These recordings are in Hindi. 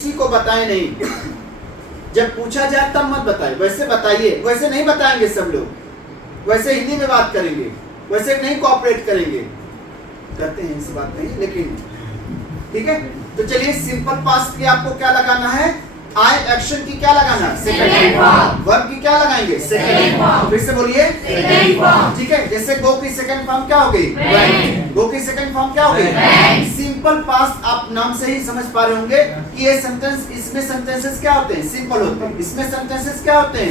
किसी को बताएं नहीं। जब पूछा जाए तब मत बताएं, वैसे बताइए। वैसे नहीं बताएंगे सब लोग, वैसे हिंदी में बात करेंगे, वैसे नहीं कोऑपरेट करेंगे। करते हैं ऐसी बात नहीं, लेकिन ठीक है। तो चलिए सिंपल पास्ट की आपको क्या लगाना है, आई एक्शन की क्या लगाना है, सेकंड फॉर्म। वर्ब की क्या लगाएंगे, सेकंड फॉर्म। फिर से बोलिए सेकंड फॉर्म। ठीक है, जैसे गो की सेकंड फॉर्म क्या हो गई, वेंट। गो की सेकंड फॉर्म क्या हो गई, सिंपल पास्ट। आप नाम से ही समझ पा रहे होंगे कि ये सेंटेंस, इसमें सेंटेंसेस क्या होते हैं, सिंपल होते हैं। इसमें सेंटेंसेस क्या होते हैं,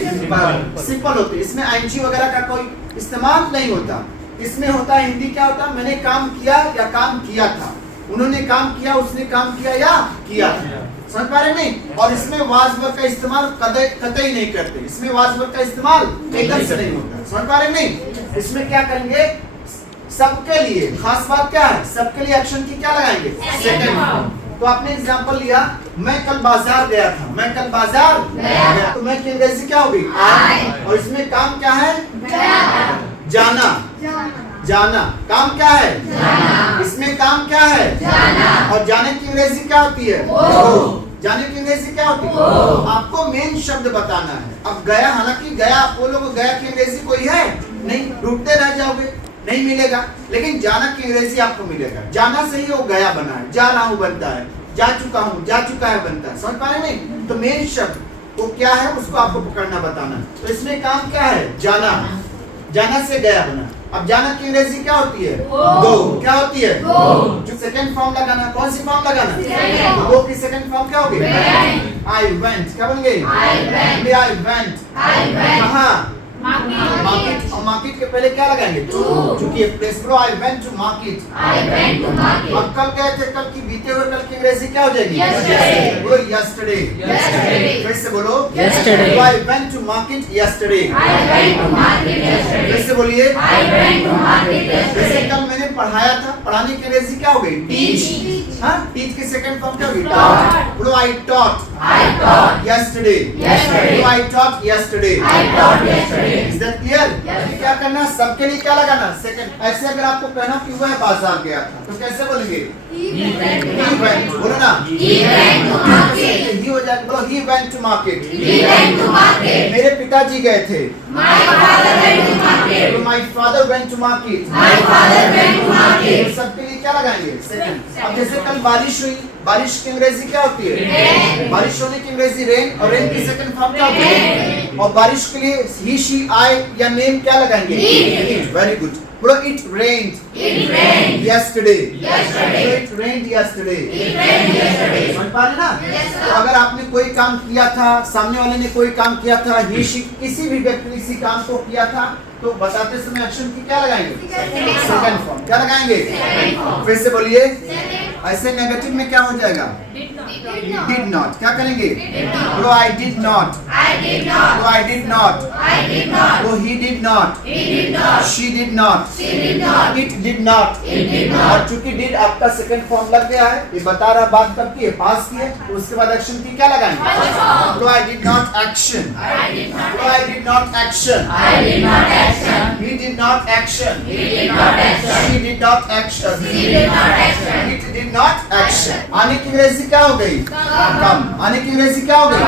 सिंपल होते हैं। इसमें आईएनजी वगैरह का कोई इस्तेमाल नहीं होता। इसमें होता है, हिंदी क्या होता है, मैंने काम किया या काम किया था, उन्होंने काम किया, उसने काम किया या किया। समझ पा रहे नहीं। और इसमें वाज वर्ब का इस्तेमाल कतई नहीं करते। इसमें वाज वर्ब का इस्तेमाल एकदम से नहीं होता। समझ पा रहे नहीं। इसमें क्या करेंगे, सबके लिए खास बात क्या है, सबके लिए एक्शन की क्या लगाएंगे, सेकंड। तो आपने एग्जांपल लिया, मैं कल बाजार गया था, मैं कल बाजार गया, तो मैं की अंग्रेजी क्या होगी, और इसमें काम क्या है, जाना। जाना काम क्या है, जाना। इसमें काम क्या है, जाना। और जाने की अंग्रेजी क्या होती है, जाने की अंग्रेजी क्या होती है, आपको मेन शब्द बताना है। अब गया, हालांकि गया आप बोलोगे, गया की अंग्रेजी कोई है नहीं, ढूंढते रह जाओगे, नहीं मिलेगा। लेकिन जाना की अंग्रेजी आपको मिलेगा। जाना से ही वो गया बना है, जा रहा हूँ बनता है, जा चुका हूँ, जा चुका है बनता है। समझ पा रहे नहीं। तो मेन शब्द वो क्या है, उसको आपको पकड़ना बताना। तो इसमें काम क्या है, जाना। जाना से गया बना। अब जाना की अंग्रेजी क्या होती है, गो। क्या होती है, गो। जो सेकंड फॉर्म लगाना, कौन सी फॉर्म लगाना, गो की सेकंड फॉर्म क्या होगी, आई वेंट। क्या बन गई, आई वेंट। कहाँ, मार्केट। और मार्केट के पहले क्या लगाएंगे, टू, क्योंकि place bro, I went to market. अब कल गए थे, कल की बीते हुए कल की अंग्रेजी क्या हो जाएगी, बोलो यस्टरडे। फिर से बोलो yesterday. I went to market yesterday. फिर से बोलिए जैसे कल मैंने पढ़ाया था, पढ़ाने की अंग्रेजी क्या हो गई, टीच। हाँ, टीच की सेकंड फॉर्म क्या होगी, टॉट। बोलो I taught yesterday. So I taught yesterday. Is that clear? क्या करना, सबके लिए क्या लगाना, सेकंड। ऐसे अगर आपको कहना कि वह बाजार गया था, तो कैसे बोलेंगे, he went। बोलो ना, he हो जाएगा। बोलो he went to market। मेरे पिताजी गए थे, my father went to market। सबके लिए क्या लगाएंगे, सेकंड। अब जैसे कल बारिश हुई, बारिश की अंग्रेजी क्या होती है, बारिश होने की अंग्रेजी रेन, और रेन की सेकंड फॉर्म क्या होती है, और बारिश के लिए ही, शी, आई या नेम क्या लगाएंगे, वेरी गुड। बोलो it rained yesterday। It rained yesterday। समझ पा रहे ना। तो अगर आपने कोई काम किया था, सामने वाले ने कोई काम किया था, ही, शी, किसी भी व्यक्ति ने किसी काम को किया था, तो बताते समय एक्शन की क्या लगाएंगे, सेकंड फॉर्म। क्या लगाएंगे, फिर से बोलिए। ऐसे नेगेटिव में क्या हो जाएगा, डिड नॉट। क्या करेंगे, बोलो आई डिड नॉट। बोलो आई डिड नॉट। बोलो he did not. She did not. It did not. और चूंकि डिड आपका सेकंड फॉर्म लग गया है, ये बता रहा बात कब की है, पास की है, तो उसके बाद एक्शन की क्या लगाएंगे, बोलो आई डिड नॉट एक्शन। बोलो I did not action. He did not action। She did not action। It did not action। आने की अंग्रेजी क्या हो गई, कम। आने की अंग्रेजी क्या हो गई,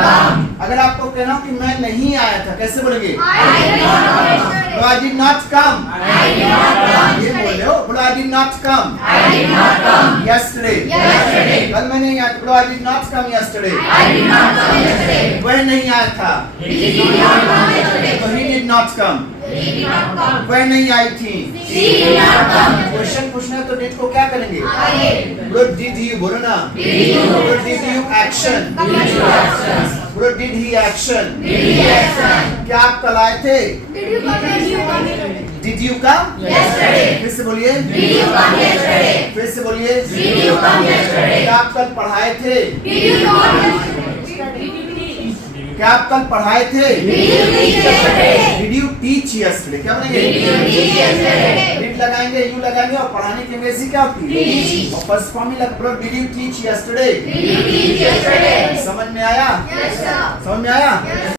अगर आपको कहना कि मैं नहीं आया था, कैसे बोलेंगे, तो I did not come। ये बोले हो, बोलो I did not come yesterday। कल मैं नहीं आया, बोलो I did not come yesterday। वह नहीं आया था, तो he did not come। वह नहीं आई थी। क्वेश्चन पूछना है तो डिड को क्या करेंगे, बोलो डिड यू। बोलो ना, बोलो डिड यू एक्शन। बोलो डिड ही एक्शन। क्या आप कल आए थे, डिड यू कम, फिर से बोलिए, फिर से बोलिए, क्या आप कल पढ़ाए थे, क्या आप कल पढ़ाए थे, डिड यू टीच यस्टरडे। क्या बनेंगे, डिड लगाएंगे, यू लगाएंगे, और पढ़ाने की अंग्रेजी क्या होती है, और फर्स्ट फॉर्म ही लग। Did you teach yesterday. समझ में आया, समझ में आया।